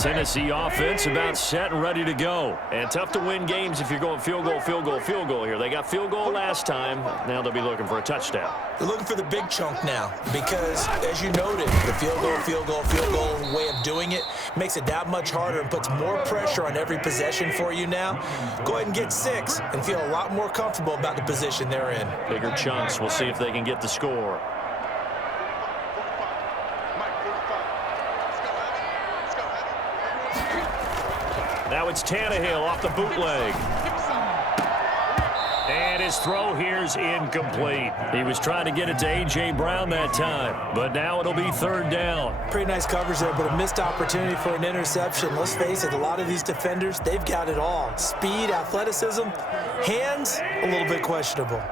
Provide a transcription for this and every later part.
Tennessee offense about set and ready to go. And tough to win games if you're going field goal, field goal, field goal here. They got field goal last time. Now they'll be looking for a touchdown. They're looking for the big chunk now because, as you noted, the field goal, field goal, field goal way of doing it makes it that much harder and puts more pressure on every possession for you now. Go ahead and get 6 and feel a lot more comfortable about the position they're in. Bigger chunks. We'll see if they can get the score. Now it's Tannehill off the bootleg. And his throw here's incomplete. He was trying to get it to A.J. Brown that time, but now it'll be 3rd down. Pretty nice coverage there, but a missed opportunity for an interception. Let's face it, a lot of these defenders, they've got it all. Speed, athleticism, hands, a little bit questionable.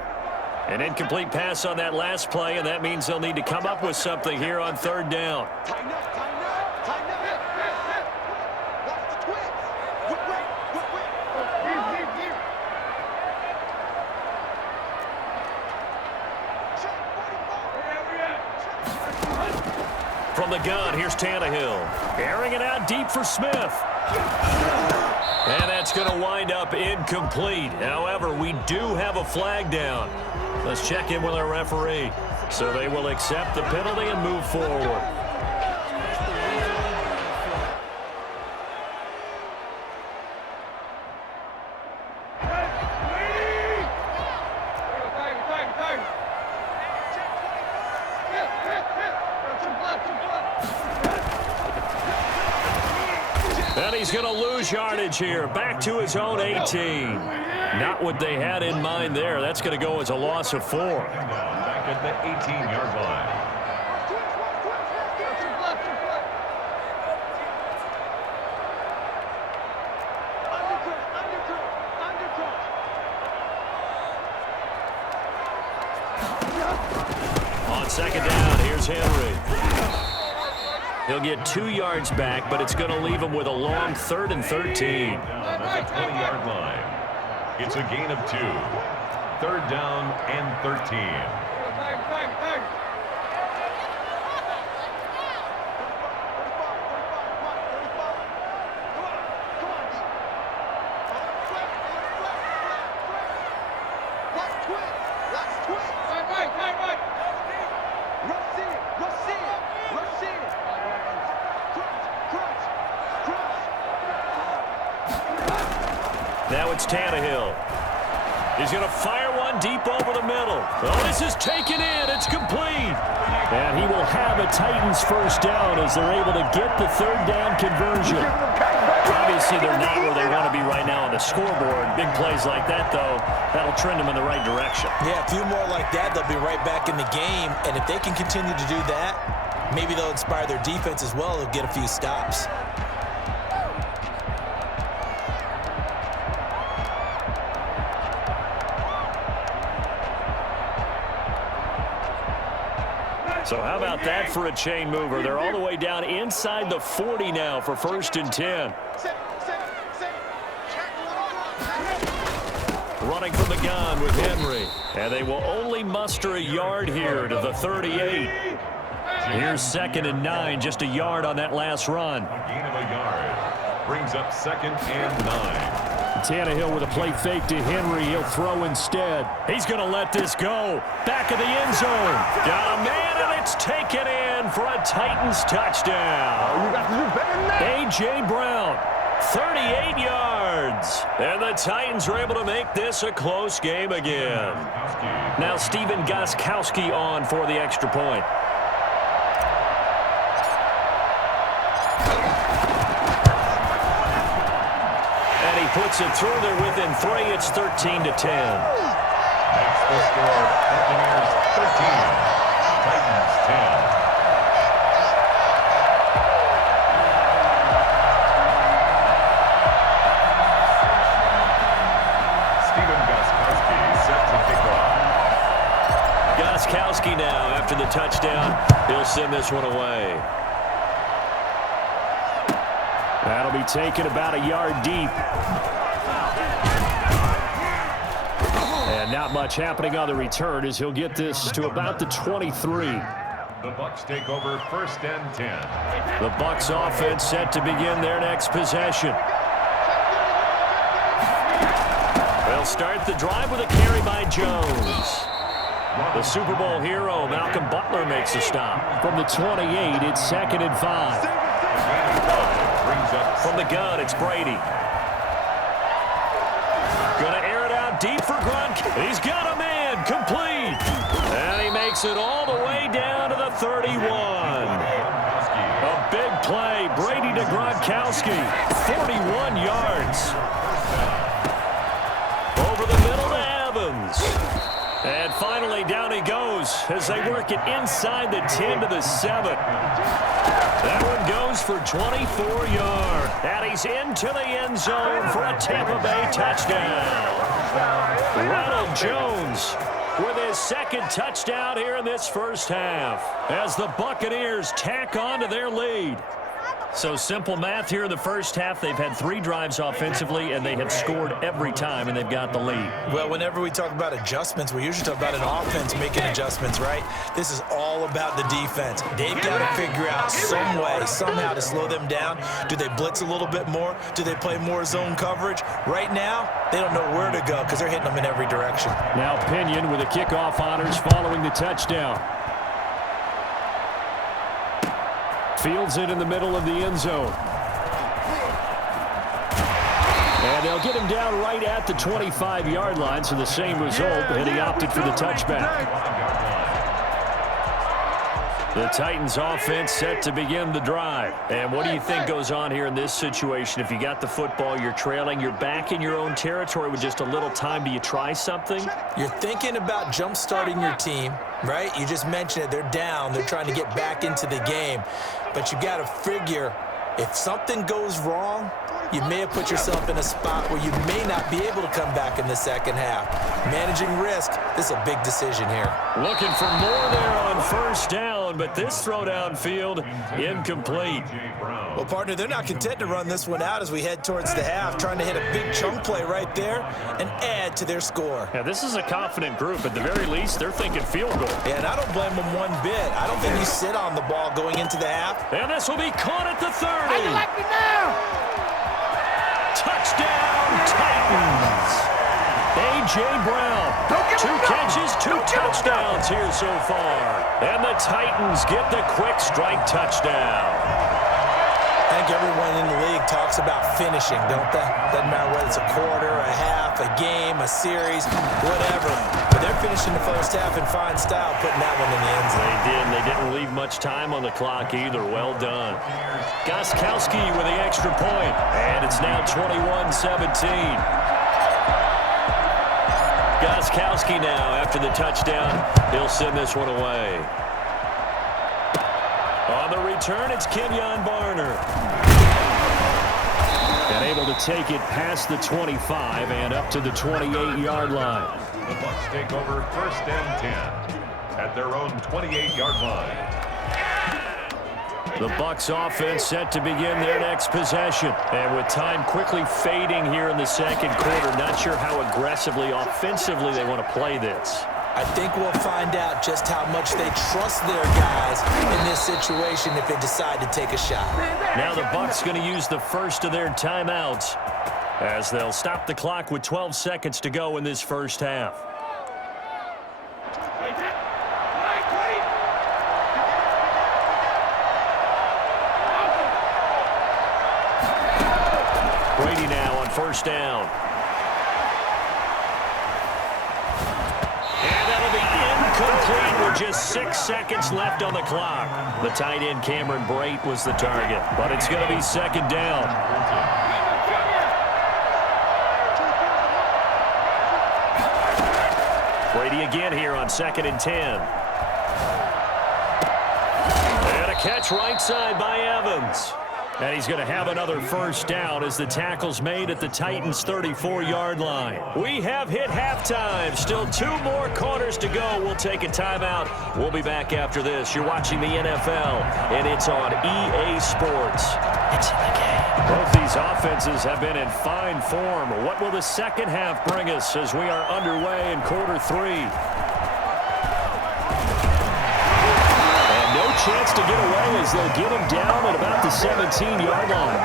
An incomplete pass on that last play, and that means they'll need to come up with something here on 3rd down. From the gun, here's Tannehill. Airing it out deep for Smith. And that's going to wind up incomplete. However, we do have a flag down. Let's check in with our referee. So they will accept the penalty and move forward. And he's going to lose yardage here. Back to his own 18. Not what they had in mind there. That's going to go as a loss of 4. Back at the 18-yard line. On 2nd down, here's Henry. He'll get 2 yards back, but it's going to leave him with a long 3rd and 13. At the 20-yard line. It's a gain of 2. 3rd down and 13. Now it's Tannehill. He's going to fire one deep over the middle. Oh, this is taken in. It's complete. And he will have a Titans first down as they're able to get the 3rd down conversion. Obviously, they're not where they want to be right now on the scoreboard. Big plays like that, though, that'll trend them in the right direction. Yeah, a few more like that, they'll be right back in the game. And if they can continue to do that, maybe they'll inspire their defense as well. They'll get a few stops. So how about that for a chain mover? They're all the way down inside the 40 now for 1st and 10. Running from the gun with Henry. And they will only muster a yard here to the 38. Here's 2nd and 9, just a yard on that last run. A gain of a yard. Brings up 2nd and 9. Tannehill with a play fake to Henry. He'll throw instead. He's going to let this go. Back of the end zone. Got a man, and it's taken in for a Titans touchdown. You got to do better than that. A.J. Brown, 38 yards. And the Titans are able to make this a close game again. Now Stephen Gostkowski on for the extra point. Puts it through there within 3. It's 13-10. Makes the score Buccaneers 13, Titans 10. Stephen Gostkowski set to kick off. Gostkowski now after the touchdown. He'll send this one away. That'll be taken about a yard deep. And not much happening on the return as he'll get this to about the 23. The Bucs take over 1st and 10. The Bucs offense set to begin their next possession. They'll start the drive with a carry by Jones. The Super Bowl hero, Malcolm Butler, makes a stop. From the 28, it's 2nd and 5. From the gun, it's Brady. Gonna air it out deep for Gronk. He's got a man, complete. And he makes it all the way down to the 31. A big play, Brady to Gronkowski, 41 yards. Over the middle to Evans. And finally, down he goes as they work it inside the 10 to the 7. That one goes for 24 yards. And he's into the end zone for a Tampa Bay touchdown. Ronald Jones with his 2nd touchdown here in this first half as the Buccaneers tack on to their lead. So simple math here in the first half. They've had 3 drives offensively, and they have scored every time, and they've got the lead. Well, whenever we talk about adjustments, we usually talk about an offense making adjustments, right? This is all about the defense. They've got to figure out some way, somehow to slow them down. Do they blitz a little bit more? Do they play more zone coverage? Right now, they don't know where to go because they're hitting them in every direction. Now Pinion with the kickoff honors following the touchdown. Fields it in the middle of the end zone. And they'll get him down right at the 25-yard line, so the same result, and he opted for the touchback. The Titans offense set to begin the drive. And what do you think goes on here in this situation? If you got the football, you're trailing, you're back in your own territory with just a little time. Do you try something? You're thinking about jump-starting your team, right? You just mentioned it. They're down. They're trying to get back into the game. But you got to figure if something goes wrong, you may have put yourself in a spot where you may not be able to come back in the second half. Managing risk, this is a big decision here. Looking for more there on 1st down, but this throw downfield incomplete. Well, partner, they're not content to run this one out as we head towards the half, trying to hit a big chunk play right there and add to their score. Yeah, this is a confident group. At the very least, they're thinking field goal. Yeah, and I don't blame them one bit. I don't think you sit on the ball going into the half. And this will be caught at the 30. How you like me now? Touchdown, Titans. A.J. Brown, 2 catches, 2 touchdowns here so far. And the Titans get the quick strike touchdown. I think everyone in the league talks about finishing, don't they? Doesn't matter whether it's a quarter, a half, a game, a series, whatever. But they're finishing the first half in fine style, putting that one in the end zone. They did. They didn't leave much time on the clock either. Well done. Gostkowski with the extra point. And it's now 21-17. Gostkowski now, after the touchdown, he'll send this one away. On the return, it's Kenyon Barner. And able to take it past the 25 and up to the 28-yard line. The Bucs take over 1st and 10 at their own 28-yard line. The Bucs offense set to begin their next possession. And with time quickly fading here in the second quarter, not sure how aggressively, offensively they want to play this. I think we'll find out just how much they trust their guys in this situation if they decide to take a shot. Now the Bucs going to use the first of their timeouts as they'll stop the clock with 12 seconds to go in this first half. Brady now on 1st down. And that'll be incomplete with just 6 seconds left on the clock. The tight end Cameron Brate was the target, but it's going to be 2nd down. Brady again here on 2nd and 10. And a catch right side by Evans. And he's going to have another 1st down as the tackle's made at the Titans' 34-yard line. We have hit halftime. Still 2 more quarters to go. We'll take a timeout. We'll be back after this. You're watching the NFL, and it's on EA Sports. It's in the game. Both these offenses have been in fine form. What will the second half bring us as we are underway in quarter 3? chance to get away as they'll get him down at about the 17-yard line.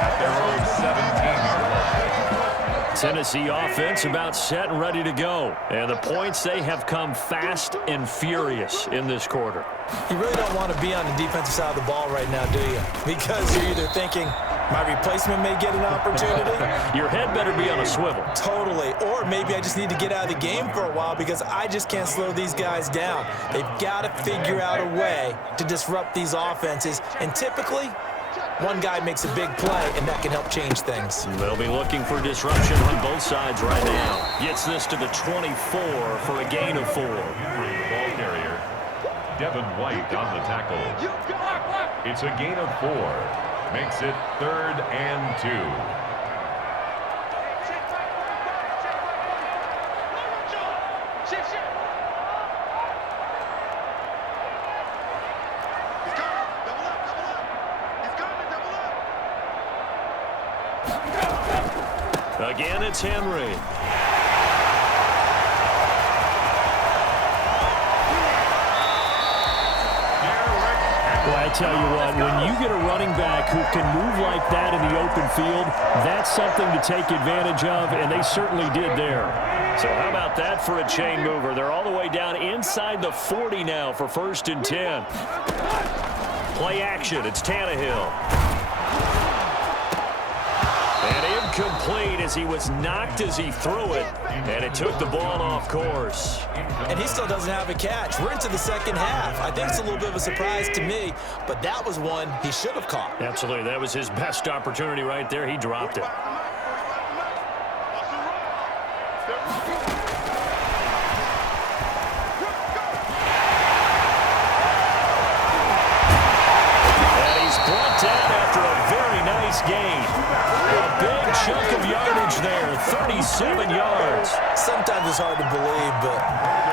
At their own 17-yard line. Tennessee offense about set and ready to go. And the points, they have come fast and furious in this quarter. You really don't want to be on the defensive side of the ball right now, do you? Because you're either thinking, my replacement may get an opportunity. Your head better be on a swivel. Totally. Or maybe I just need to get out of the game for a while because I just can't slow these guys down. They've got to figure out a way to disrupt these offenses. And typically, one guy makes a big play, and that can help change things. They'll be looking for disruption on both sides right now. Gets this to the 24 for a gain of 4. Ball carrier, Devin White on the tackle. It's a gain of 4. Makes it 3rd and 2. Again, it's Henry. Well, I tell you what, when you get a running back who can move like that in the open field, that's something to take advantage of, and they certainly did there. So how about that for a chain mover? They're all the way down inside the 40 now for 1st and 10. Play action. It's Tannehill. And incomplete as he was knocked as he threw it, and it took the ball off course. And he still doesn't have a catch. We're into the second half. I think it's a little bit of a surprise to me, but that was one he should have caught. Absolutely. That was his best opportunity right there. He dropped it. And he's brought down after a very nice gain. A big chunk of yardage there, 37 yards. Sometimes it's hard to believe, but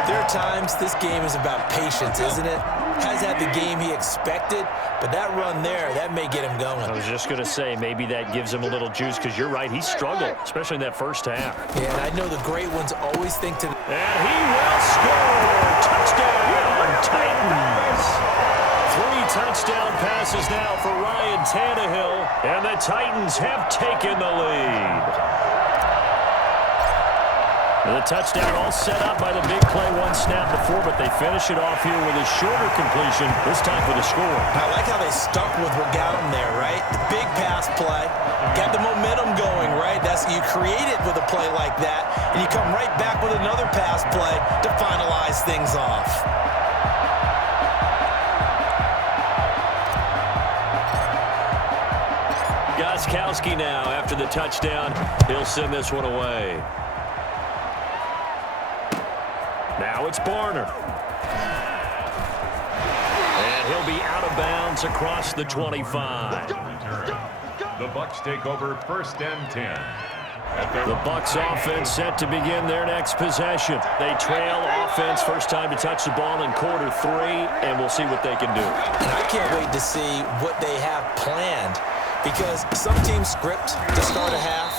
there are times this game is about patience, isn't it? Has had the game he expected, but that run there, that may get him going. I was just going to say, maybe that gives him a little juice, because you're right, he struggled, especially in that first half. Yeah, and I know the great ones always think to... And he will score! Touchdown, Titans! 3 touchdown passes now for Ryan Tannehill, and the Titans have taken the lead. The touchdown all set up by the big play one snap before, but they finish it off here with a shorter completion, this time for the score. I like how they stuck with what got them there, right? The big pass play, got the momentum going, right? You create it with a play like that, and you come right back with another pass play to finalize things off. Gostkowski now after the touchdown. He'll send this one away. Now it's Barner. And he'll be out of bounds across the 25. The Bucs take over 1st and 10. The Bucs offense set to begin their next possession. They trail offense, first time to touch the ball in quarter 3, and we'll see what they can do. And I can't wait to see what they have planned, because some teams script to start a half.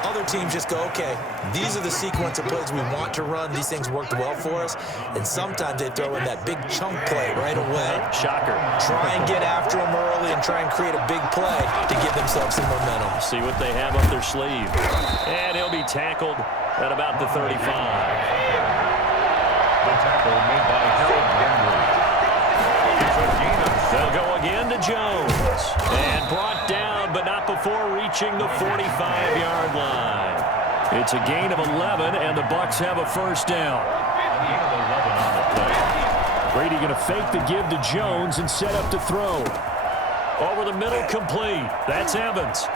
Other teams just go, okay, these are the sequence of plays we want to run. These things worked well for us. And sometimes they throw in that big chunk play right away. Shocker. Try and get after them early and try and create a big play to give themselves some momentum. See what they have up their sleeve. And he'll be tackled at about the 35. The tackle made by Harold Landry. It's a gain of 7. They'll go again to Jones. And brought down, but not before reaching the 45-yard line. It's a gain of 11, and the Bucs have a first down. Gain of 11 on the play. Brady going to fake the give to Jones and set up to throw. Over the middle, complete. That's Evans.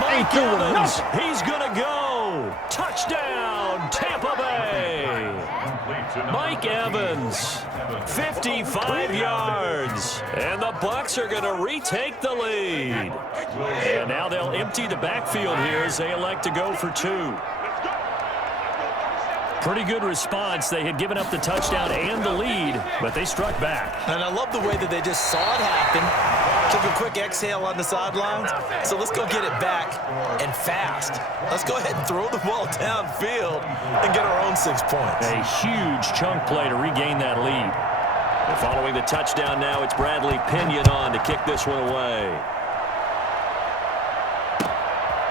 Mike Evans, he's going to go. Touchdown, Tampa Bay. Mike Evans, 55 yards. And the Bucs are going to retake the lead. And now they'll empty the backfield here as they elect to go for 2. Pretty good response. They had given up the touchdown and the lead, but they struck back. And I love the way that they just saw it happen, took a quick exhale on the sidelines. So let's go get it back and fast. Let's go ahead and throw the ball downfield and get our own 6 points. A huge chunk play to regain that lead. And following the touchdown now, it's Bradley Pinion on to kick this one away.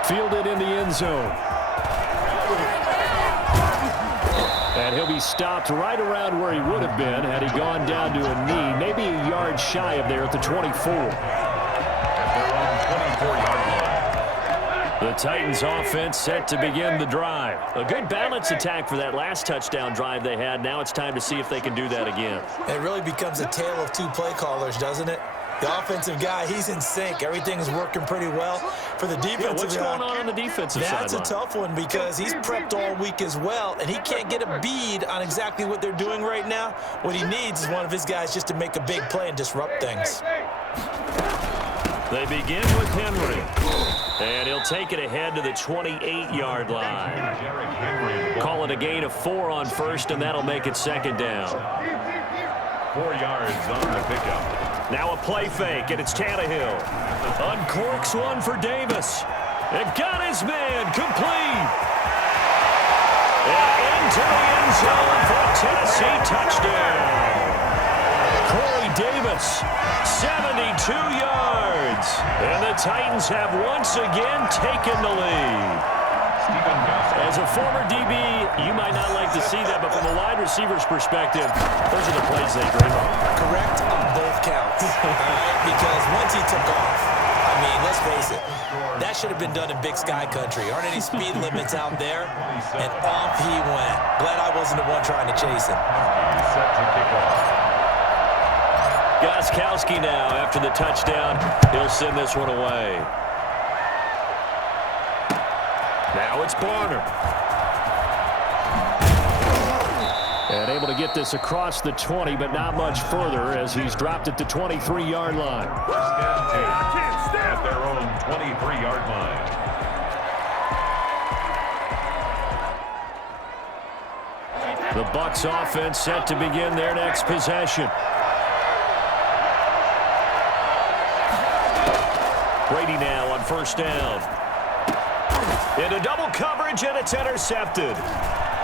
Fielded in the end zone. And he'll be stopped right around where he would have been had he gone down to a knee, maybe a yard shy of there at the 24. At their own 24-yard line. The Titans offense set to begin the drive. A good balance attack for that last touchdown drive they had. Now it's time to see if they can do that again. It really becomes a tale of two play callers, doesn't it? The offensive guy, he's in sync. Everything's working pretty well. For the defensive what's going on the defensive side? That's a tough one because he's prepped all week as well, and he can't get a bead on exactly what they're doing right now. What he needs is one of his guys just to make a big play and disrupt things. They begin with Henry, and he'll take it ahead to the 28-yard line. Call it a gain of 4 on first, and that'll make it second down. 4 yards on the pickup. Now a play fake, and it's Tannehill. Uncorks one for Davis. And got his man complete. And into the end zone for a Tennessee touchdown. Corey Davis, 72 yards. And the Titans have once again taken the lead. As a former DB, you might not like to see that, but from a wide receiver's perspective, those are the plays they dream of. Correct on both counts. Because once he took off, I mean, let's face it, that should have been done in Big Sky Country. Aren't any speed limits out there? And off he went. Glad I wasn't the one trying to chase him. Set to kick off. Gostkowski now, after the touchdown, he'll send this one away. Now it's Barner. And able to get this across the 20, but not much further as he's dropped at the 23-yard line. First and 10 at their own 23-yard line. The Bucs offense set to begin their next possession. Brady now on first down. Into double coverage, and it's intercepted.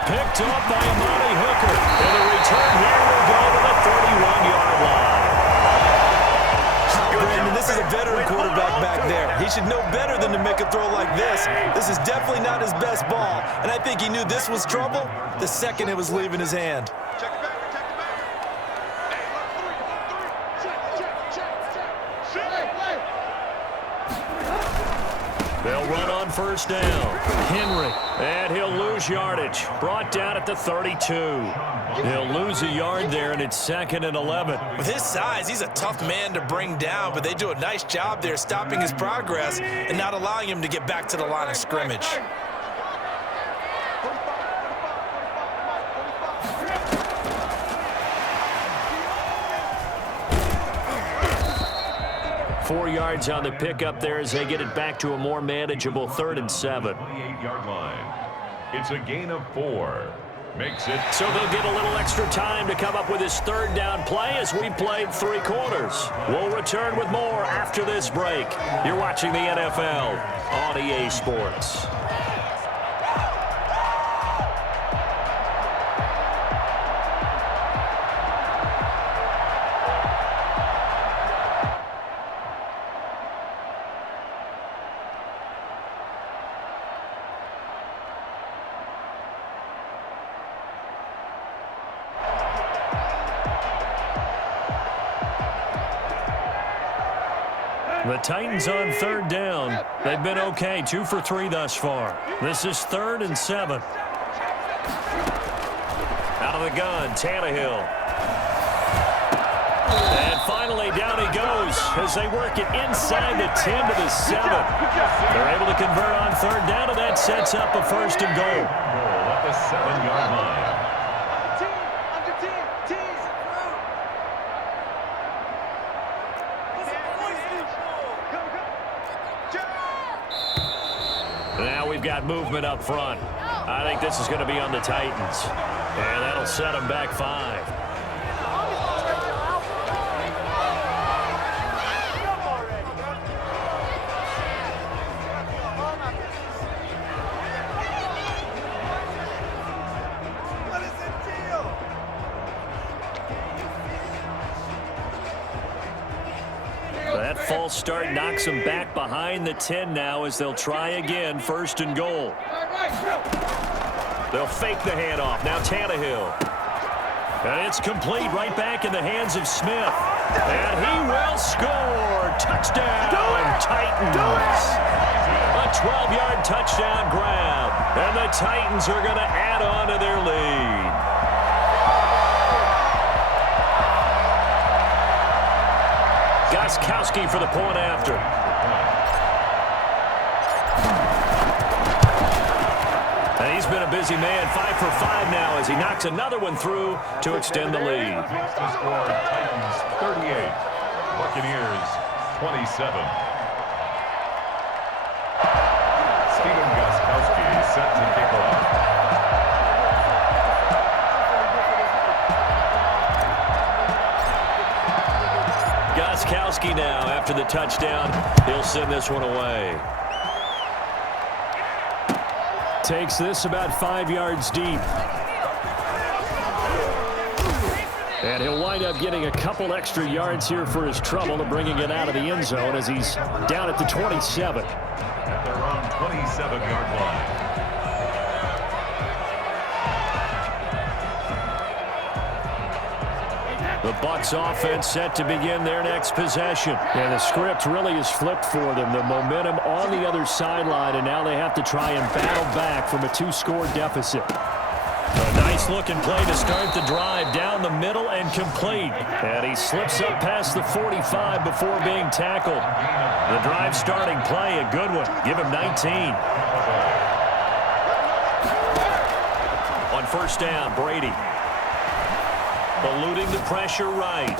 Picked up by Amani Hooker. And the return here will go to the 31-yard line. Brandon, this is a veteran quarterback back there. He should know better than to make a throw like this. This is definitely not his best ball. And I think he knew this was trouble the second it was leaving his hand. They'll run on first down. Henry, and he'll lose yardage. Brought down at the 32. He'll lose a yard there, and it's 2nd and 11. With his size, he's a tough man to bring down, but they do a nice job there stopping his progress and not allowing him to get back to the line of scrimmage. Four yards on the pickup there as they get it back to a more manageable 3rd and 7. 28-yard line. It's a gain of 4. Makes it. So they'll get a little extra time to come up with his 3rd down play as we played 3 quarters. We'll return with more after this break. You're watching the NFL on EA Sports. The Titans on 3rd down. They've been okay, 2 for 3 thus far. This is 3rd and 7. Out of the gun, Tannehill. And finally, down he goes as they work it inside the 10 to the 7. They're able to convert on 3rd down, and that sets up a 1st and goal. Goal at the 7-yard line. Now we've got movement up front. I think this is going to be on the Titans. And that'll set them back 5. false start knocks them back behind the 10 now as they'll try again, 1st and goal. They'll fake the handoff. Now Tannehill. And it's complete right back in the hands of Smith. And he will score. Touchdown, Titans. A 12-yard touchdown grab. And the Titans are going to add on to their lead. Gostkowski for the point after. And he's been a busy man, 5 for 5 now as he knocks another one through to extend the lead. Score, Titans 38, Buccaneers 27. Stephen Gostkowski is set to kick off. Gostkowski now after the touchdown. He'll send this one away. Takes this about 5 yards deep. And he'll wind up getting a couple extra yards here for his trouble and bringing it out of the end zone as he's down at the 27. At their own 27-yard line. The Bucs offense set to begin their next possession. And the script really is flipped for them. The momentum on the other sideline, and now they have to try and battle back from a 2-score deficit. A nice-looking play to start the drive down the middle and complete. And he slips up past the 45 before being tackled. The drive starting play, a good one. Give him 19. On 1st down, Brady. Eluding the pressure right.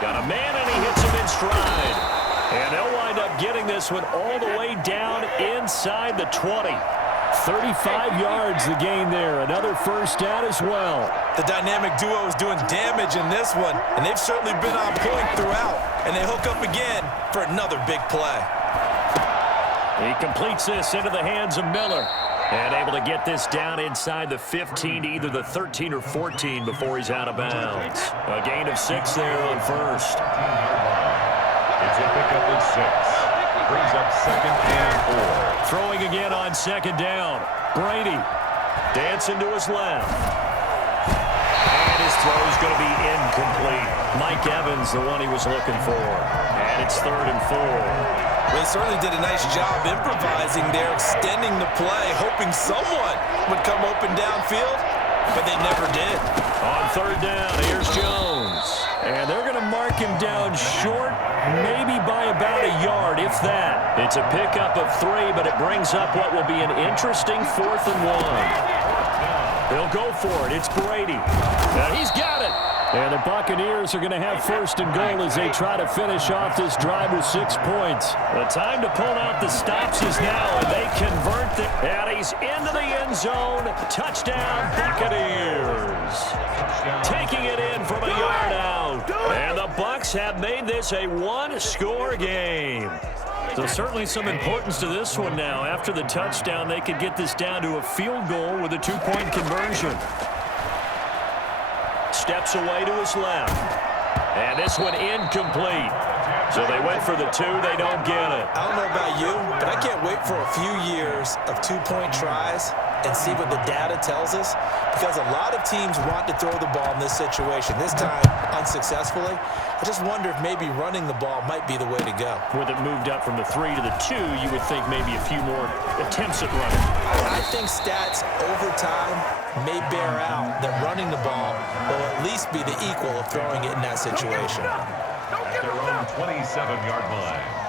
Got a man, and he hits him in stride. And they'll wind up getting this one all the way down inside the 20. 35 yards the gain there. Another 1st down as well. The dynamic duo is doing damage in this one, and they've certainly been on point throughout. And they hook up again for another big play. He completes this into the hands of Miller. And able to get this down inside the 15 to either the 13 or 14 before he's out of bounds. A gain of 6 there on 1st. It's a pickup of 6. Brings up 2nd and 4. Throwing again on 2nd down. Brady dancing to his left. And his throw is going to be incomplete. Mike Evans, the one he was looking for. And it's 3rd and 4. They certainly did a nice job improvising there, extending the play, hoping someone would come open downfield, but they never did. On 3rd down, here's Jones. And they're going to mark him down short, maybe by about a yard, if that. It's a pickup of 3, but it brings up what will be an interesting 4th and 1. They'll go for it. It's Brady. Now he's got it. And the Buccaneers are going to have 1st and goal as they try to finish off this drive with 6 points. The time to pull out the stops is now, and they convert the... And he's into the end zone. Touchdown, Buccaneers. Taking it in from a yard out. And the Bucs have made this a 1-score game. So certainly some importance to this one now. After the touchdown, they could get this down to a field goal with a 2-point conversion. Steps away to his left. And this one incomplete. So they went for the 2. They don't get it. I don't know about you, but I can't wait for a few years of 2-point tries and see what the data tells us, because a lot of teams want to throw the ball in this situation. This time, unsuccessfully. I just wonder if maybe running the ball might be the way to go. With it moved up from the 3 to the 2, you would think maybe a few more attempts at running. I think stats over time may bear out that running the ball will at least be the equal of throwing it in that situation. At their own 27-yard line.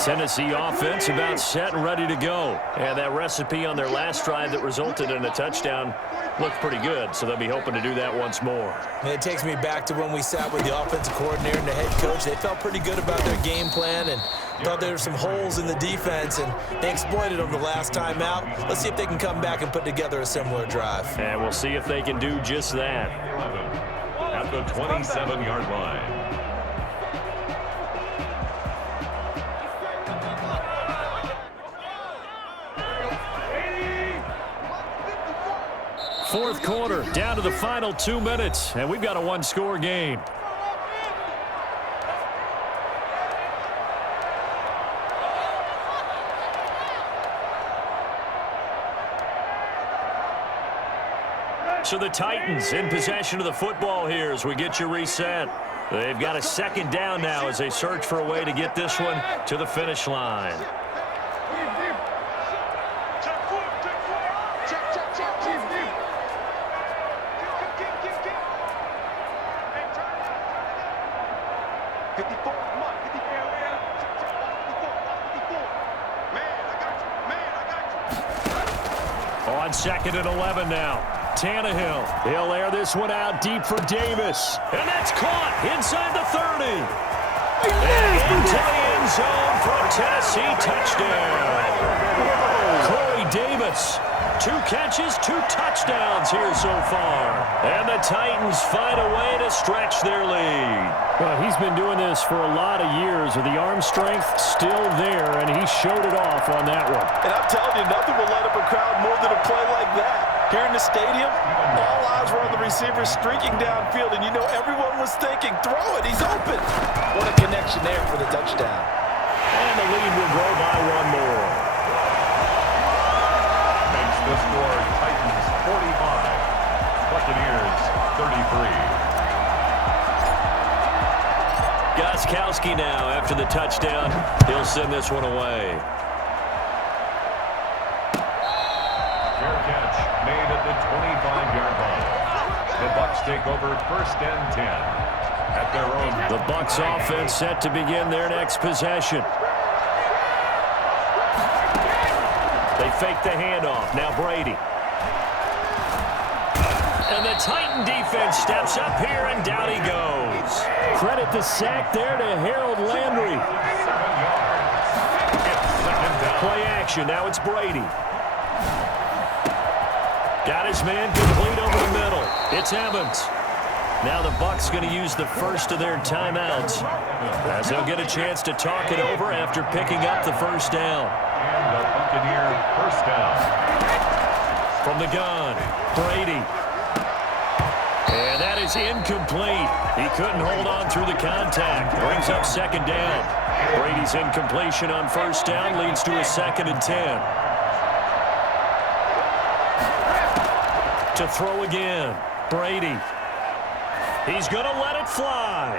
Tennessee offense about set and ready to go. And that recipe on their last drive that resulted in a touchdown looked pretty good, so they'll be hoping to do that once more. And it takes me back to when we sat with the offensive coordinator and the head coach. They felt pretty good about their game plan and thought there were some holes in the defense, and they exploited them the last time out. Let's see if they can come back and put together a similar drive. And we'll see if they can do just that. At the 27-yard line. Fourth quarter, down to the final 2 minutes, and we've got a 1-score game. So the Titans in possession of the football here as we get you reset. They've got a second down now as they search for a way to get this one to the finish line. On 2nd and 11 now. Tannehill. He'll air this one out deep for Davis. And that's caught inside the 30. And into the end zone for a Tennessee touchdown. Corey Davis. 2 catches, 2 touchdowns here so far. And the Titans find a way to stretch their lead. Well, he's been doing this for a lot of years with the arm strength still there, and he showed it off on that one. And I'm telling you, nothing will light up a crowd more than a play like that. Here in the stadium, all eyes were on the receiver streaking downfield, and you know everyone was thinking, throw it, he's open. What a connection there for the touchdown. And the lead will grow by 1 more. Makes the score Titans 45, Buccaneers 33. Gostkowski now after the touchdown. He'll send this one away. Fair catch made at the 25-yard line. The Bucs take over 1st and 10 at their own. The Bucs offense set to begin their next possession. They fake the handoff. Now Brady. And the Titan defense steps up here, and down he goes. Credit the sack there to Harold Landry. 7 yards. It's 2nd down. Play action. Now it's Brady. Got his man complete over the middle. It's Evans. Now the Bucs going to use the first of their timeouts as they'll get a chance to talk it over after picking up the first down. And a Buccaneer 1st down. From the gun, Brady. And that is incomplete. He couldn't hold on through the contact. Brings up 2nd down. Brady's incompletion on 1st down leads to a 2nd and 10. To throw again, Brady. He's going to let it fly.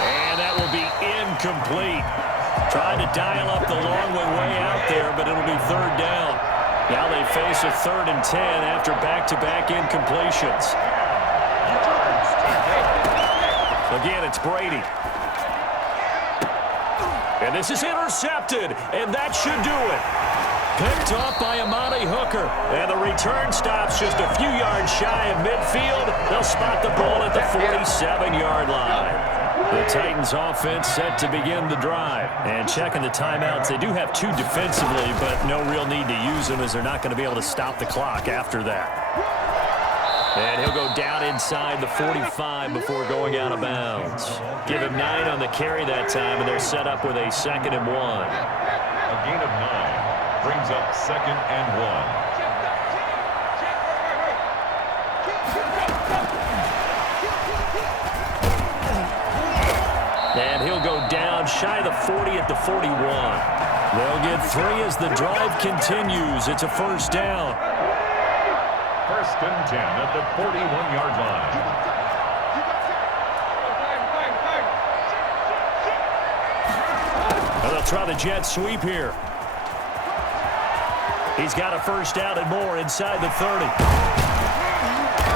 And that will be incomplete. Trying to dial up the long way out there, but it'll be 3rd down. Now they face a 3rd and 10 after back-to-back incompletions. Again, it's Brady. And this is intercepted, and that should do it. Picked off by Amani Hooker, and the return stops just a few yards shy of midfield. They'll spot the ball at the 47-yard line. The Titans offense set to begin the drive. And checking the timeouts, they do have 2 defensively, but no real need to use them as they're not going to be able to stop the clock after that. And he'll go down inside the 45 before going out of bounds. Give him 9 on the carry that time, and they're set up with a 2nd and 1. A gain of 9 brings up 2nd and 1. And he'll go down shy of the 40 at the 41. They'll get 3 as the drive continues. It's a 1st down. 1st and 10 at the 41-yard line. And they'll try the jet sweep here. He's got a 1st down and more inside the 30.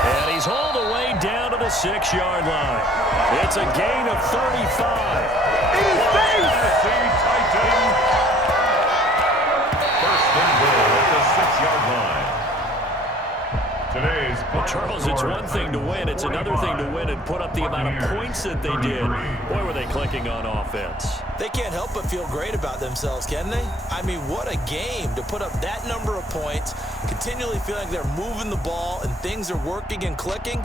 And he's all the way down to the 6-yard line. It's a gain of 35. Tennessee Titans. 1st and goal at the 6-yard line. Today's Well, Charles, it's one thing to win. It's another thing to win and put up the amount of points that they did. Boy, were they clicking on offense. They can't help but feel great about themselves, can they? I mean, what a game to put up that number of points, continually feeling like they're moving the ball and things are working and clicking.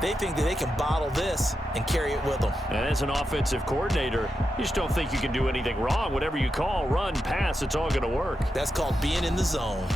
They think that they can bottle this and carry it with them. And as an offensive coordinator, you just don't think you can do anything wrong. Whatever you call, run, pass, it's all going to work. That's called being in the zone.